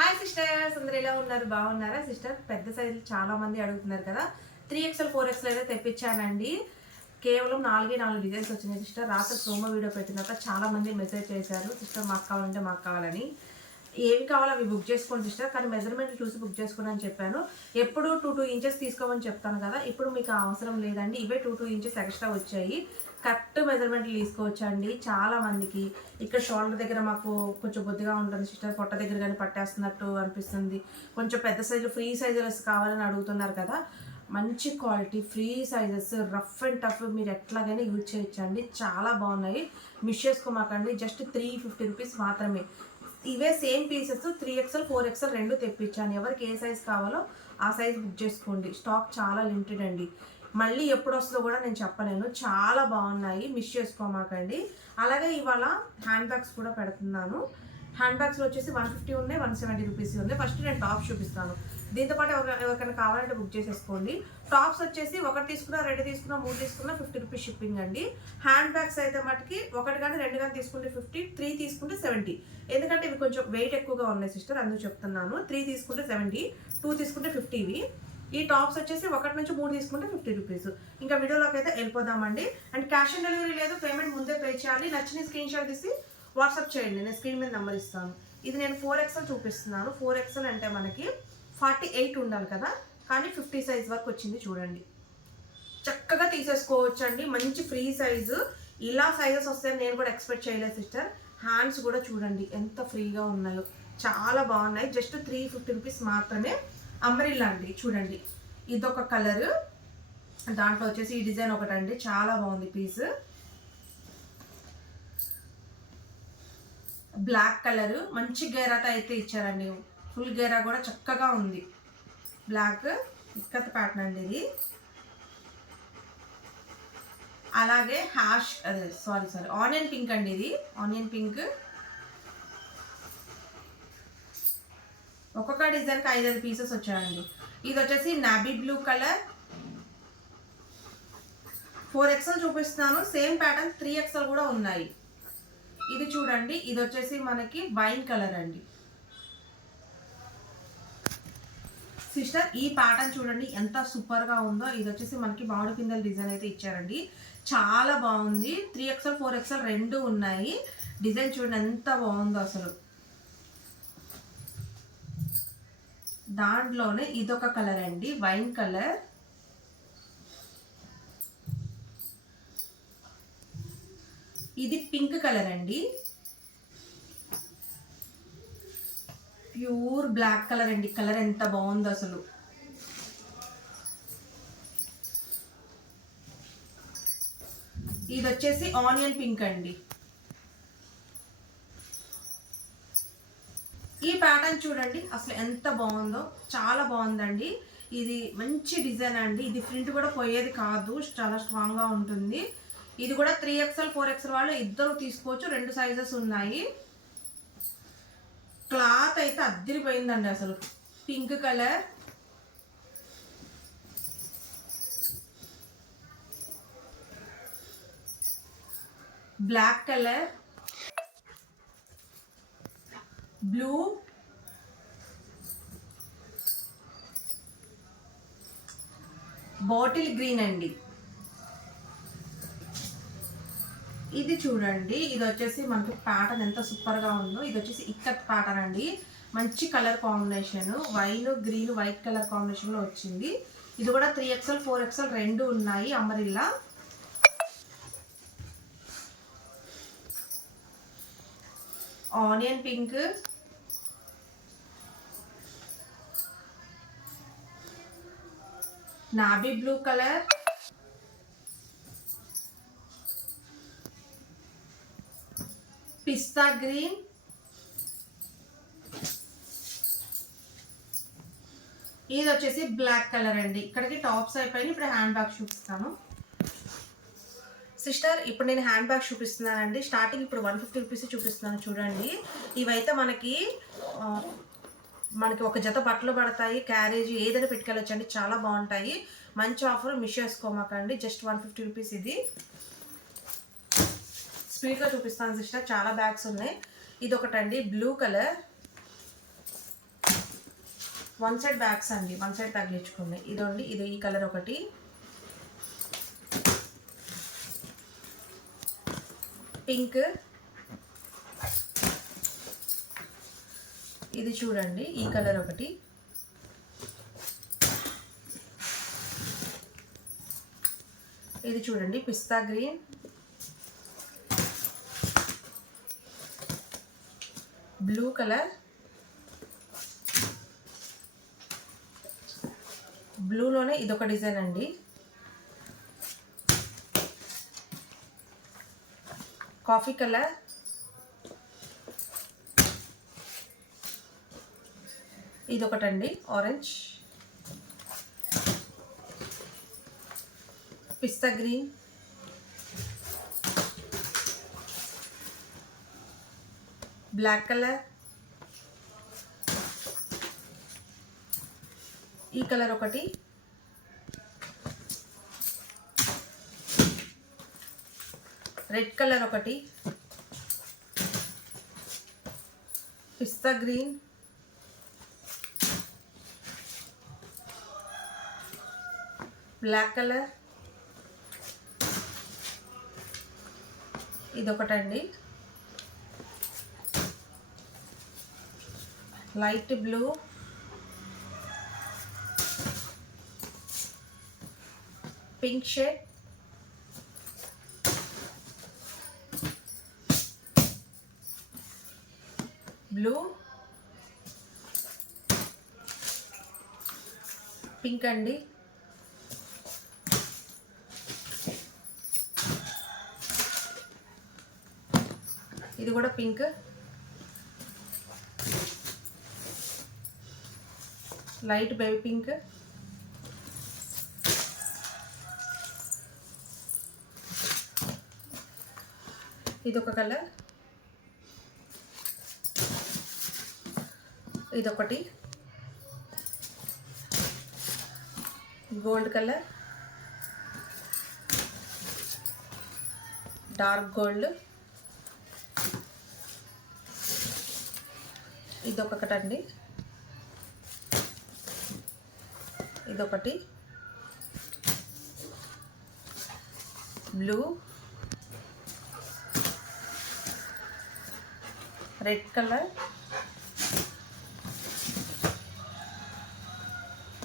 Hi sisters అందరు ఎలా ఉన్నారు? బాగున్నారా సిస్టర్ పెద్ద సైజులు చాలా మంది అడుగుతున్నారు కదా. త్రీ ఎక్స్ఎల్ ఫోర్ ఎక్స్ఎల్ అయితే తెప్పించానండి. కేవలం నాలుగే నాలుగు డిజైన్స్ వచ్చినాయి సిస్టర్ రాత్రి సోమ వీడియో పెట్టిన తర్వాత చాలా మంది మెసేజ్ చేశారు. సిస్టర్ మాకు కావాలంటే మాకు కావాలని. ఏవి కావాలో అవి బుక్ చేసుకోండి సిస్టర్ కానీ మెజర్మెంట్ చూసి బుక్ చేసుకోండి అని చెప్పాను. ఎప్పుడు టూ టూ ఇంచెస్ తీసుకోమని చెప్తాను కదా. ఇప్పుడు మీకు ఆ అవసరం లేదండి. ఇవే టూ టూ ఇంచెస్ ఎక్స్ట్రా వచ్చాయి. కరెక్ట్ మెజర్మెంట్లు తీసుకోవచ్చండి. చాలా మందికి. ఇక్కడ షోల్డర్ దగ్గర మాకు కొంచెం బొద్దుగా ఉంటుంది సిస్టర్ పొట్ట దగ్గర కానీ పట్టేస్తున్నట్టు అనిపిస్తుంది. కొంచెం పెద్ద సైజు ఫ్రీ సైజెస్ కావాలని అడుగుతున్నారు కదా. మంచి quality free sizes rough and tough మీరు ఎట్లాగైనా యూజ్ చేయొచ్చండి. చాలా బాగున్నాయి. మిస్ చేసుకోమాకండి. జస్ట్ త్రీ ఫిఫ్టీ రూపీస్ మాత్రమే. ఇవే same pieces three XL four XL రెండు తెప్పించాను. ఎవరికి ఏ సైజ్ కావాలో ఆ సైజ్ బుక్ చేసుకోండి. స్టాక్ చాలా లిమిటెడ్ అండి. మళ్ళీ ఎప్పుడు వస్తుందో కూడా నేను చెప్పలేను. చాలా బాగున్నాయి. మిస్ చేసుకోమాకండి అలాగే ఇవాళ హ్యాండ్ బ్యాగ్స్ కూడా పెడుతున్నాను. హ్యాండ్ బ్యాగ్స్లో వచ్చేసి వన్ ఫిఫ్టీ ఉన్నాయి వన్ సెవెంటీ రూపీస్ ఉన్నాయి. ఫస్ట్ నేను టాప్ చూపిస్తాను. దీంతో పాటు ఎవరికైనా కావాలంటే బుక్ చేసేసుకోండి. టాప్స్ వచ్చేసి ఒకటి తీసుకున్నా రెండు తీసుకున్నా మూడు తీసుకున్నా ఫిఫ్టీ రూపీస్ షిప్పింగ్ అండి. హ్యాండ్ బ్యాగ్స్ అయితే మటుకి ఒకటి కానీ రెండు కానీ తీసుకుంటే ఫిఫ్టీ త్రీ తీసుకుంటే సెవెంటీ ఎందుకంటే ఇవి కొంచెం వెయిట్ ఎక్కువగా ఉన్నాయి సిస్టర్ అందుకు చెప్తున్నాను. త్రీ తీసుకుంటే సెవెంటీ టూ తీసుకుంటే ఫిఫ్టీ ఇవి. ఈ టాప్స్ వచ్చేసి ఒకటి నుంచి మూడు తీసుకుంటే ఫిఫ్టీ రూపీస్. ఇంకా వీడియోలోకి అయితే వెళ్ళిపోదామండి. అండ్ క్యాష్ ఆన్ డెలివరీ లేదు పేమెంట్ ముందే పే చేయాలి. నచ్చిన స్క్రీన్ షాట్ తీసి వాట్సాప్ చేయండి. నేను స్క్రీన్ మీద నెంబర్ ఇస్తాను. ఇది నేను ఫోర్ ఎక్స్ఎల్ చూపిస్తున్నాను. ఫోర్ ఎక్స్ఎల్ అంటే మనకి ఫార్టీ ఎయిట్ ఉండాలి కదా? కానీ ఫిఫ్టీ సైజ్ వరకు వచ్చింది చూడండి. చక్కగా తీసేసుకోవచ్చు అండి మంచి ఫ్రీ సైజు. ఇలా సైజెస్ వస్తాయని నేను కూడా ఎక్స్పెక్ట్ చేయలేదు సిస్టర్. హ్యాండ్స్ కూడా చూడండి ఎంత ఫ్రీగా ఉన్నాయో. చాలా బాగున్నాయి. జస్ట్ త్రీ ఫిఫ్టీ రూపీస్ మాత్రమే. అంబ్రిల్లా అండి చూడండి. ఇదొక కలర్. దాంట్లో వచ్చేసి ఈ డిజైన్ ఒకటండి. చాలా బాగుంది పీస్. Black colour. మంచి గేరాతో అయితే ఇచ్చారండి. ఫుల్ గేరా కూడా చక్కగా ఉంది. బ్లాక్ ఇక్కత ప్యాటర్న్ అండి ఇది. అలాగే హ్యాష్ అదే సారీ సారీ ఆనియన్ పింక్ అండి ఇది. Onion pink. ఒక్కొక్క డిజైన్కి ఐదైదు పీసెస్ వచ్చాయండి. ఇది వచ్చేసి navy blue colour. Four XL చూపిస్తున్నాను. సేమ్ ప్యాటర్న్ త్రీ ఎక్స్ఎల్ కూడా ఉన్నాయి. ఇది చూడండి. ఇది వచ్చేసి మనకి వైన్ కలర్ అండి. సిస్టర్ ఈ ప్యాటర్న్ చూడండి. ఎంత సూపర్గా ఉందో. ఇది వచ్చేసి మనకి మామిడి పిందెల డిజైన్ అయితే ఇచ్చారండి. చాలా బాగుంది. త్రీ ఎక్స్ఎల్ ఫోర్ ఎక్స్ఎల్ రెండు ఉన్నాయి. డిజైన్ చూడండి ఎంత బాగుందో అసలు. దాంట్లోనే ఇదొక కలర్ అండి. వైన్ కలర్ ఇది పింక్ కలర్ అండి. ప్యూర్ బ్లాక్ కలర్ అండి. కలర్ ఎంత బాగుందో అసలు. ఇది వచ్చేసి ఆనియన్ పింక్ అండి. ఈ ప్యాటర్న్ చూడండి అసలు ఎంత బాగుందో చాలా బాగుందండి. ఇది మంచి డిజైన్ అండి. ఇది ప్రింట్ కూడా పోయేది కాదు చాలా స్ట్రాంగ్గా ఉంటుంది. ఇది కూడా త్రీ ఎక్స్ఎల్ ఫోర్ ఎక్స్ఎల్ వాళ్ళు ఇద్దరు తీసుకోవచ్చు రెండు సైజెస్ ఉన్నాయి. క్లాత్ అయితే అద్దరిపోయిందండి అసలు. Pink colour black colour blue. Bottle green అండి. ఇది చూడండి ఇది వచ్చేసి మనకి ప్యాటర్న్ ఎంత సూపర్గా ఉందో ఇది వచ్చేసి ఇక్కత్ ప్యాటర్న్ అండి. మంచి colour combination wine green white colour కాంబినేషన్లో వచ్చింది. ఇది కూడా త్రీ ఎక్స్ఎల్ ఫోర్ ఎక్స్ఎల్ రెండు ఉన్నాయి umbrella onion pink navy blue colour. Pista green. ఇది వచ్చేసి బ్లాక్ కలర్ అండి. ఇక్కడికి టాప్స్ అయిపోయి ఇప్పుడు హ్యాండ్ బ్యాగ్ చూపిస్తాను. సిస్టర్ ఇప్పుడు నేను హ్యాండ్ బ్యాగ్ చూపిస్తున్నానండి. స్టార్టింగ్ ఇప్పుడు వన్ ఫిఫ్టీ రూపీస్ చూపిస్తున్నాను. చూడండి. ఇవైతే మనకి మనకి ఒక జత బట్టలు పడతాయి క్యారేజ్ ఏదైనా పెట్టుకెళ్ళొచ్చండి చాలా బాగుంటాయి. మంచి ఆఫర్ మిస్ చేసుకోమాకండి. జస్ట్ వన్ ఫిఫ్టీ రూపీస్ ఇది. స్పీడ్గా చూపిస్తాను సిస్టర్ చాలా బ్యాగ్స్ ఉన్నాయి. ఇది ఒకటండి blue colour one side bags అండి వన్ సైడ్ తగిలించుకున్నాయి ఇదండి ఇది ఈ కలర్ ఒకటి. పింక్ ఇది చూడండి ఈ కలర్ ఒకటి. ఇది చూడండి పిస్తా గ్రీన్. Blue colour. బ్లూలోనే ఇదొక డిజైన్ అండి. Coffee colour. ఇదొకటండి orange pista green. Black colour. ఈ కలర్ ఒకటి. రెడ్ కలర్ ఒకటి. Pista green. Black colour. ఇదొకటండి. Light blue. Pink shade. Blue. Pink అండి. ఇది కూడా పింక్. లైట్ బేబీ పింక్ ఇదొక కలర్ ఇదొకటి. గోల్డ్ కలర్ డార్క్ గోల్డ్ ఇదొకటండి. ఇదొకటి. బ్లూ. Red colour.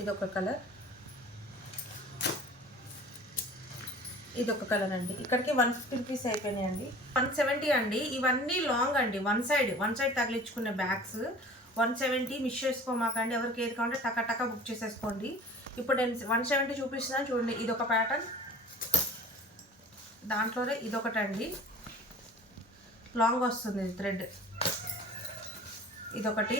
ఇదొక కలర్. ఇదొక కలర్ అండి. ఇక్కడికి వన్ ఫిఫ్టీ రూపీస్ అయిపోయినాయండి. వన్ సెవెంటీ అండి. ఇవన్నీ లాంగ్ అండి. వన్ సైడ్ వన్ సైడ్ తగిలించుకునే బ్యాగ్స్. వన్ సెవెంటీ మిస్ చేసుకోమాకండి. ఎవరికి ఏది కావాలంటే టక టక బుక్ చేసేసుకోండి. ఇప్పుడు నేను వన్ సెవెంటీ చూపిస్తున్నాను. చూడండి ఇది ఒక ప్యాటర్న్. దాంట్లోనే ఇదొకటండి. లాంగ్ వస్తుంది ఇది థ్రెడ్. ఇదొకటి.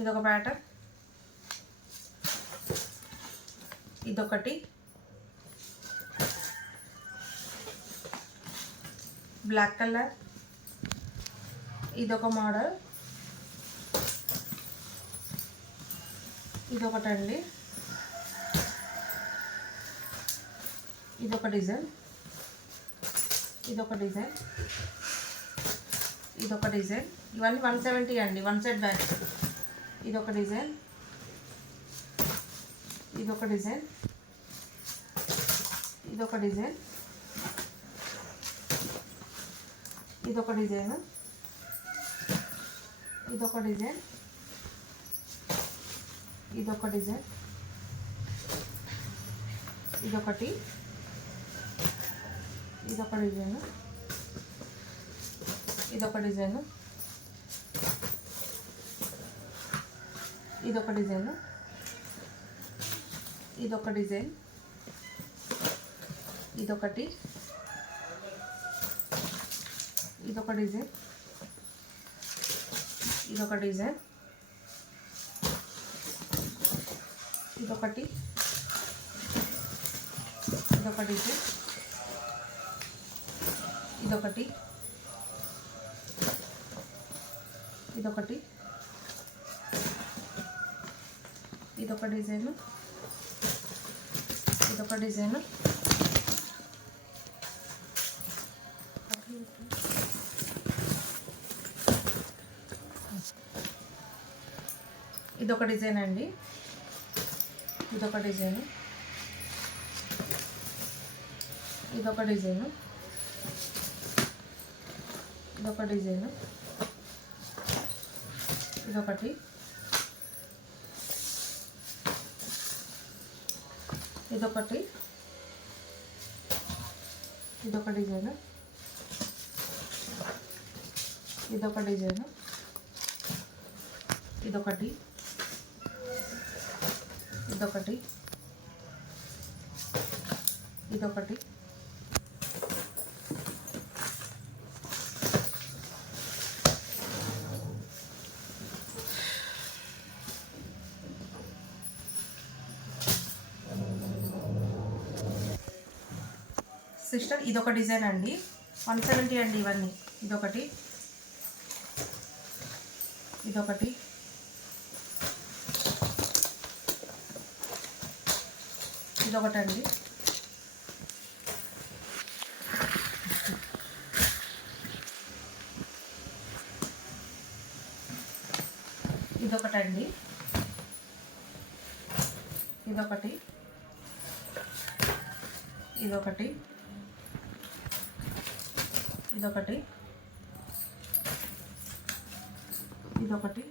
ఇదొక ప్యాటర్న్. ఇదొకటి. బ్లాక్ కలర్ ఇదొక మోడల్ ఇదొకటండి. ఇదొక డిజైన్ ఇదొక డిజైన్ ఇదొక డిజైన్ ఇవన్నీ వన్ సెవెంటీ అండి వన్ సెట్ బ్యాగ్స్ ఇదొక డిజైన్ ఇదొక డిజైన్. ఇదొక డిజైన్. ఇదొక డిజైన్. ఇదొక డిజైన్. ఇదొక డిజైన్. ఇదొకటి. ఇదొక డిజైన్. ఇదొక డిజైన్. ఇదొక డిజైన్. ఇదొక డిజైన్ ఇదొకటి. ఇదొక డిజైన్ ఇదొక డిజైన్ ఇదొకటి. ఇదొక డిజైన్ ఇదొకటి. ఇదొకటి. ఇదొక డిజైన్ ఇదొక డిజైన్. ఇదొక డిజైన్ అండి. ఇదొక డిజైన్. ఇదొక డిజైన్. ఇదొక డిజైన్. ఇదొకటి. ఇదొకటి. ఇదొక డిజైన్. ఇదొక డిజైన్. ఇదొకటి. ఇదొకటి. ఇదొకటి. సిస్టర్ ఇదొక డిజైన్ అండి. వన్ సెవెంటీ అండి ఇవన్నీ. ఇదొకటి. ఇదొకటి. ఇదొకటండి. ఇదొకటండి. ఇదొకటి. ఇదొకటి. ఇదొకటి. ఇదొకటి.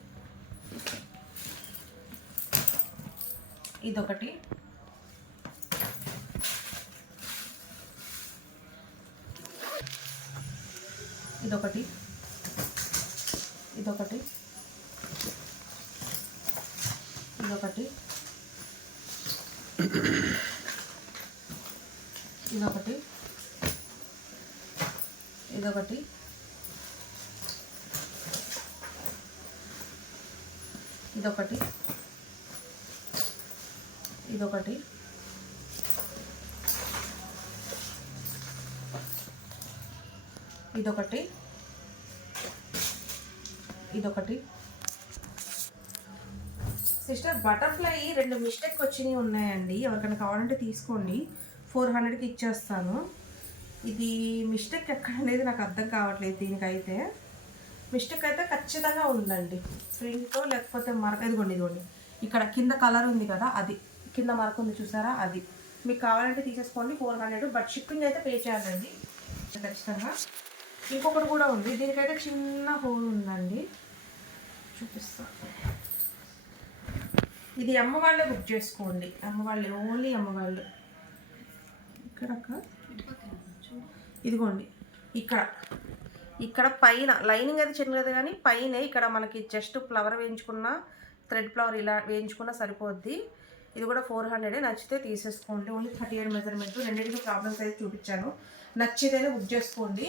ఇదొకటి. ఇదొకటి. ఇదొకటి. ఇదొకటి. ఇదొకటి. ఒకటి ఇదొకటి. ఇదొకటి. ఇదొకటి. ఇదొకటి. సిస్టర్ బటర్ఫ్లై రెండు మిస్టేక్ వచ్చినవి ఉన్నాయండి. ఎవరికైనా కావాలంటే తీసుకోండి. ఫోర్ హండ్రెడ్కి ఇచ్చేస్తాను. ఇది మిస్టేక్ ఎక్కడ అనేది నాకు అర్థం కావట్లేదు దీనికైతే. మిస్టేక్ అయితే ఖచ్చితంగా ఉందండి. ప్రింట్ లేకపోతే మరక ఇదిగోండి ఇదిగోండి. ఇక్కడ కింద కలర్ ఉంది కదా అది. కింద మరక ఉంది చూసారా అది. మీకు కావాలంటే తీసేసుకోండి ఫోర్ హండ్రెడ్. బట్ షిప్పింగ్ అయితే పే చేయాలండి. ఖచ్చితంగా. ఇంకొకటి కూడా ఉంది. దీనికైతే చిన్న హోల్ ఉందండి. చూపిస్తా. ఇది అమ్మవాళ్ళే బుక్ చేసుకోండి. అమ్మవాళ్ళు ఓన్లీ అమ్మవాళ్ళు. ఇక్కడ ఇదిగోండి ఇక్కడ. ఇక్కడ పైన లైనింగ్ అయితే చిన్నది కానీ పైన ఇక్కడ మనకి జస్ట్ ఫ్లవర్ వేయించుకున్న థ్రెడ్ ఫ్లవర్ ఇలా వేయించుకున్న సరిపోద్ది. ఇది కూడా ఫోర్ హండ్రెడే నచ్చితే తీసేసుకోండి. Only thirty eight measurement. రెండింటికి ప్రాబ్లమ్స్ అయితే చూపించాను. నచ్చితేనే బుక్ చేసుకోండి.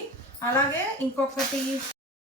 అలాగే ఇంకొకటి